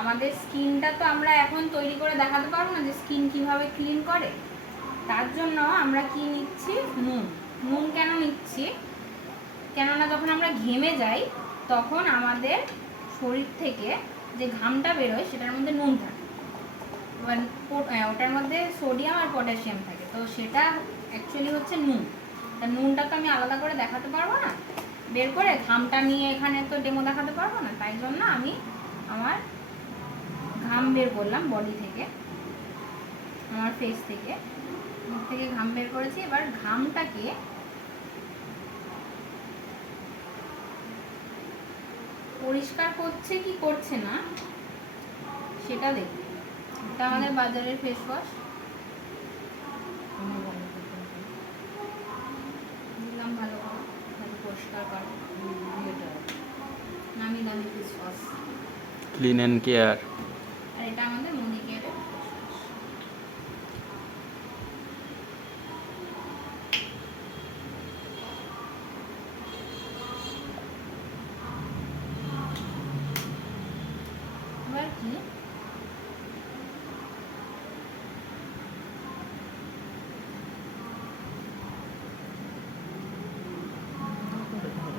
আমাদের স্কিনটা তো আমরা এখন তৈরি করে দেখাতে পারবো না যে স্কিন কিভাবে ক্লিন করে। তার জন্য আমরা কি নিচ্ছি, নুন। নুন কেন নিচ্ছি, কেননা যখন আমরা ঘেমে যাই তখন আমাদের শরীর থেকে যে ঘামটা বেরোয় সেটার মধ্যে নুন থাকে, এবার ওটার মধ্যে সোডিয়াম আর পটাশিয়াম থাকে, তো সেটা অ্যাকচুয়ালি হচ্ছে নুন। তা নুনটা তো আমি আলাদা করে দেখাতে পারবো না, বের করে ঘামটা নিয়ে এখানে তো ডেমো দেখাতে পারবো না, তাই জন্য আমি আমার ঘাম বের করলাম বডি থেকে, আমার ফেস থেকে, মুখ থেকে ঘাম বের করেছি। এবার ঘামটাকে পরিষ্কার করছে কি করছে না সেটা দেখি। এটা আমাদের বাজারের ফেস ওয়াশ, দিলাম ভালো করে, ভালো পরিষ্কার করো। নামি দামি face wash, clean and care. আর এটা আমাদের মনিকের। এবার কি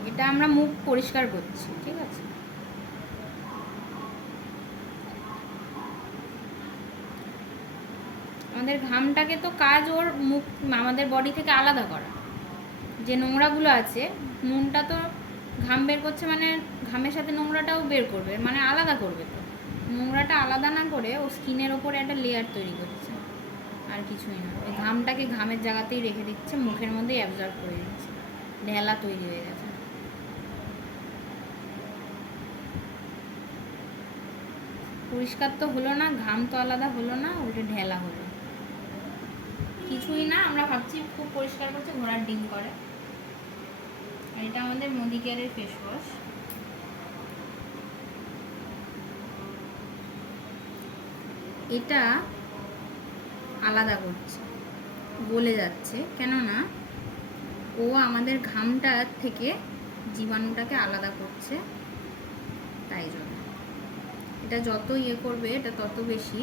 এটা আমরা মুখ পরিষ্কার করছি, ঠিক আছে। আমাদের ঘামটাকে তো কাজ ওর মুখ আমাদের বডি থেকে আলাদা করা, যে নোংরাগুলো আছে, নুনটা তো ঘাম বের করছে মানে ঘামের সাথে নোংরাটাও বের করবে, মানে আলাদা করবে। তো নোংরাটা আলাদা না করে ও স্কিনের ওপরে একটা লেয়ার তৈরি করছে, আর কিছুই না। ওই ঘামটাকে ঘামের জায়গাতেই রেখে দিচ্ছে, মুখের মধ্যেই অ্যাবজর্ব করে দিচ্ছে, ঢেলা তৈরি হয়ে গেছে। পরিষ্কার তো হলো না, ঘাম তো আলাদা হলো না, উল্টে ঢেলা হলো। কিছুই না, আমরা ভাবছি খুব পরিষ্কার করছে, ঘোড়ার ডিম করে। আর এটা আমাদের মদিকেয়ারের ফেস ওয়াশ। এটা আলাদা করছে, গলে যাচ্ছে, কেননা ও আমাদের ঘামটা থেকে জীবাণুটাকে আলাদা করছে, তাই জন্য এটা যত ইয়ে করবে এটা তত বেশি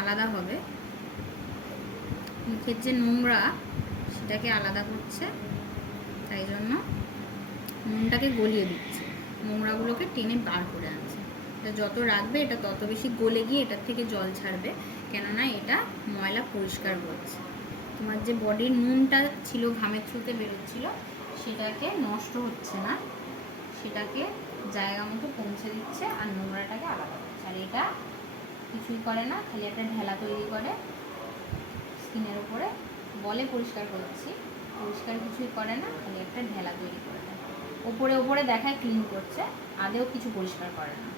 আলাদা হবে। মুখের যে নোংরা সেটাকে আলাদা করছে, তাই জন্য নুনটাকে গলিয়ে দিচ্ছে, নোংরাগুলোকে টেনে বার করে আনছে। এটা যত রাখবে এটা তত বেশি গলে গিয়ে এটার থেকে জল ছাড়বে, কেননা এটা ময়লা পরিষ্কার করছে। তোমার যে বডির নুনটা ছিল ঘামের থ্রুতে বেরোচ্ছিল সেটাকে নষ্ট হচ্ছে না, সেটাকে জায়গা মতো পৌঁছে দিচ্ছে আর নোংরাটাকে আলাদা করছে। আর এটা কিছুই করে না, খালি একটা ঢেলা তৈরি করে স্কিনের উপরে, বলে পরিষ্কার করছি, পরিষ্কার কিছুই করে না, খালি একটা ঢেলা তৈরি করে দেয়। ওপরে ওপরে দেখায় ক্লিন করছে, আদেও কিছু পরিষ্কার করে না।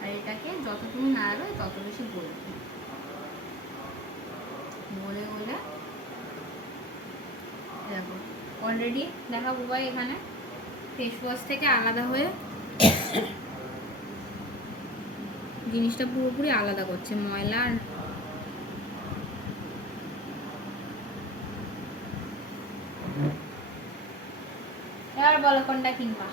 আর এটাকে যত তুমি নাড়াবে তত বেশি গলবে, গলে গলে দেখো অলরেডি দেখাবো ভাই এখানে ফেস ওয়াশ থেকে আলাদা হয়ে জিনিসটা পুরোপুরি আলাদা করছে, ময়লা আর বলো কোনটা কিনবা।